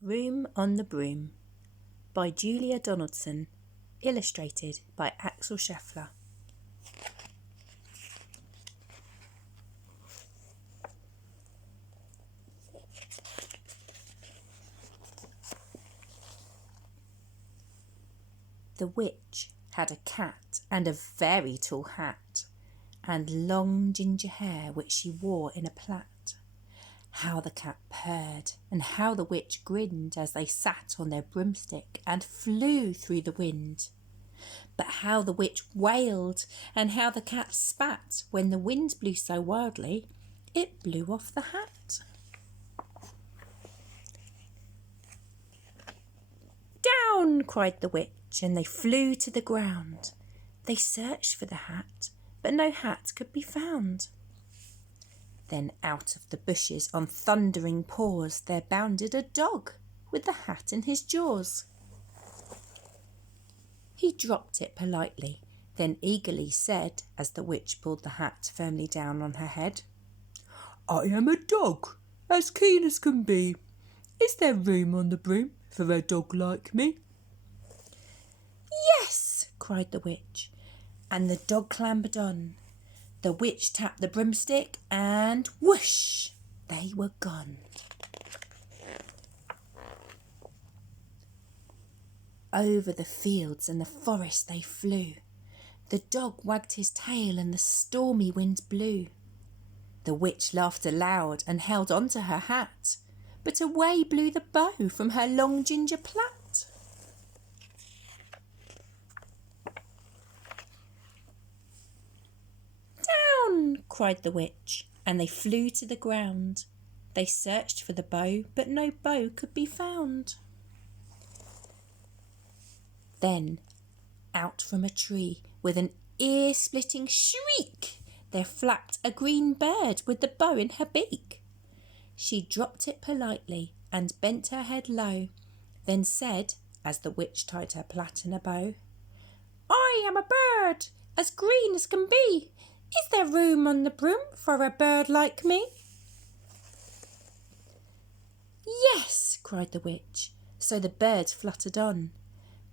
Room on the Broom by Julia Donaldson, illustrated by Axel Scheffler. The witch had a cat and a very tall hat, and long ginger hair which she wore in a plait. How the cat purred, and how the witch grinned as they sat on their broomstick and flew through the wind. But how the witch wailed, and how the cat spat when the wind blew so wildly it blew off the hat. "Down!" cried the witch, and they flew to the ground. They searched for the hat, but no hat could be found. Then out of the bushes on thundering paws there bounded a dog with the hat in his jaws. He dropped it politely, then eagerly said, as the witch pulled the hat firmly down on her head, "I am a dog, as keen as can be. Is there room on the broom for a dog like me?" "Yes!" cried the witch, and the dog clambered on. The witch tapped the broomstick and whoosh, they were gone. Over the fields and the forest they flew. The dog wagged his tail and the stormy wind blew. The witch laughed aloud and held on to her hat, but away blew the bow from her long ginger plait. "Down!" cried the witch, and they flew to the ground. They searched for the bow, but no bow could be found. Then, out from a tree, with an ear-splitting shriek, there flapped a green bird with the bow in her beak. She dropped it politely and bent her head low, then said, as the witch tied her plait in a bow, "I am a bird, as green as can be. Is there room on the broom for a bird like me?" "Yes!" cried the witch. So the bird fluttered on.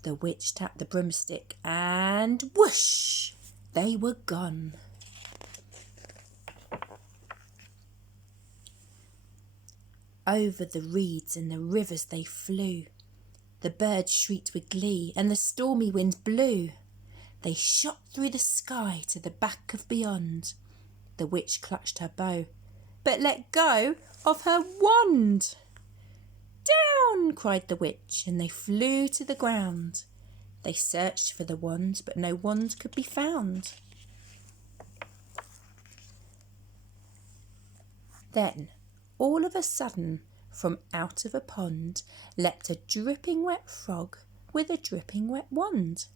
The witch tapped the broomstick and whoosh, they were gone. Over the reeds and the rivers they flew. The birds shrieked with glee and the stormy wind blew. They shot through the sky to the back of beyond. The witch clutched her bow, but let go of her wand. "Down!" cried the witch, and they flew to the ground. They searched for the wand, but no wand could be found. Then, all of a sudden, from out of a pond leapt a dripping wet frog with a dripping wet wand.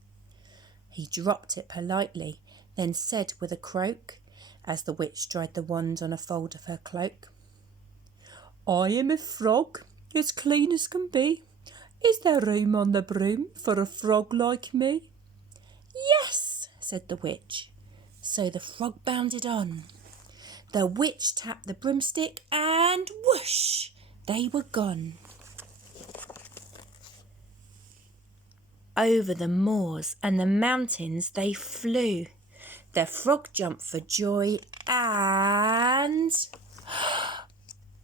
He dropped it politely, then said with a croak, as the witch dried the wand on a fold of her cloak, "I am a frog, as clean as can be. Is there room on the broom for a frog like me?" "Yes!" said the witch. So the frog bounded on. The witch tapped the broomstick and whoosh, they were gone. Over the moors and the mountains they flew. The frog jumped for joy and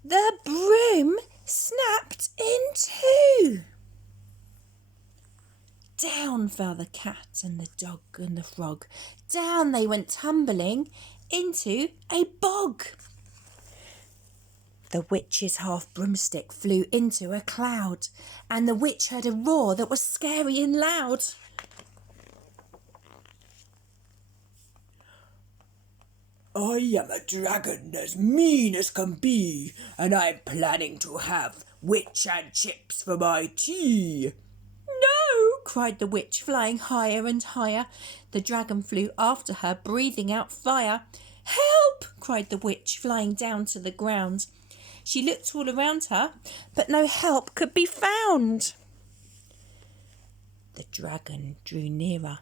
the broom snapped in two. Down fell the cat and the dog and the frog. Down they went tumbling into a bog. The witch's half broomstick flew into a cloud, and the witch heard a roar that was scary and loud. "I am a dragon as mean as can be, and I'm planning to have witch and chips for my tea." "No!" cried the witch, flying higher and higher. The dragon flew after her, breathing out fire. "Help!" cried the witch, flying down to the ground. She looked all around her, but no help could be found. The dragon drew nearer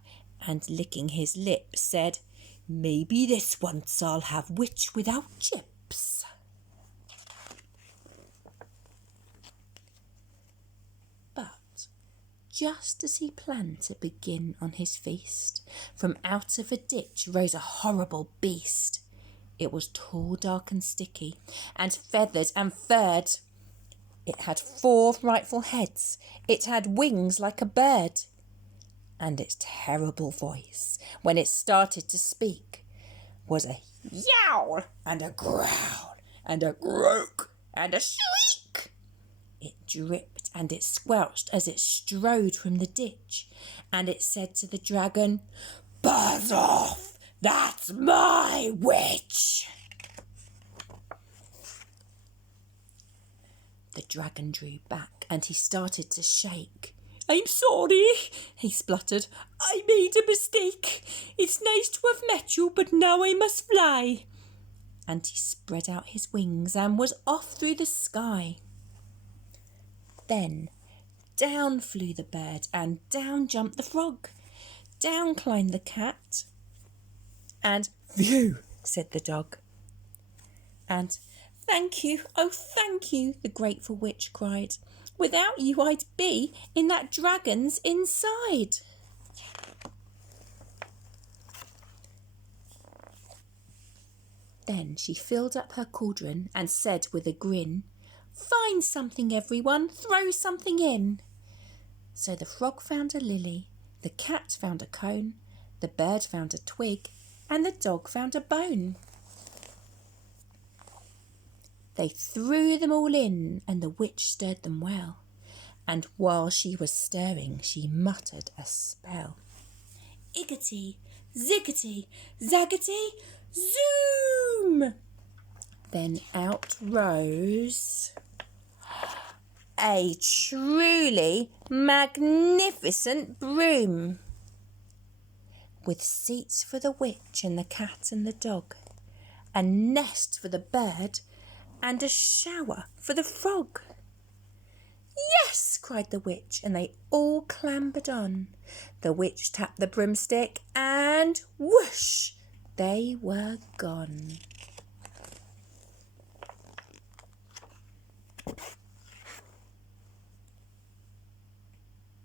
and, licking his lips, said, "Maybe this once I'll have witch without chips." just as he planned to begin on his feast, from out of a ditch rose a horrible beast. It was tall, dark and sticky, and feathered and furred. It had 4 frightful heads. It had wings like a bird. And its terrible voice, when it started to speak, was a yowl and a growl and a croak and a shriek. It dripped and it squelched as it strode from the ditch, and it said to the dragon, "Buzz off! That's my witch!" The dragon drew back and he started to shake. "I'm sorry," he spluttered. "I made a mistake. It's nice to have met you, but now I must fly." And he spread out his wings and was off through the sky. Then down flew the bird and down jumped the frog. Down climbed the cat. And "Phew," said the dog. And "Thank you, oh thank you," the grateful witch cried. "Without you I'd be in that dragon's inside." Then she filled up her cauldron and said with a grin, "Find something, everyone, throw something in." So the frog found a lily, the cat found a cone, the bird found a twig, and the dog found a bone. They threw them all in, and the witch stirred them well. And while she was stirring, she muttered a spell. "Iggity, ziggity, zaggity, zoom!" Then out rose a truly magnificent broom, with seats for the witch and the cat and the dog, a nest for the bird, and a shower for the frog. "Yes!" cried the witch, and they all clambered on. The witch tapped the broomstick, and whoosh, they were gone.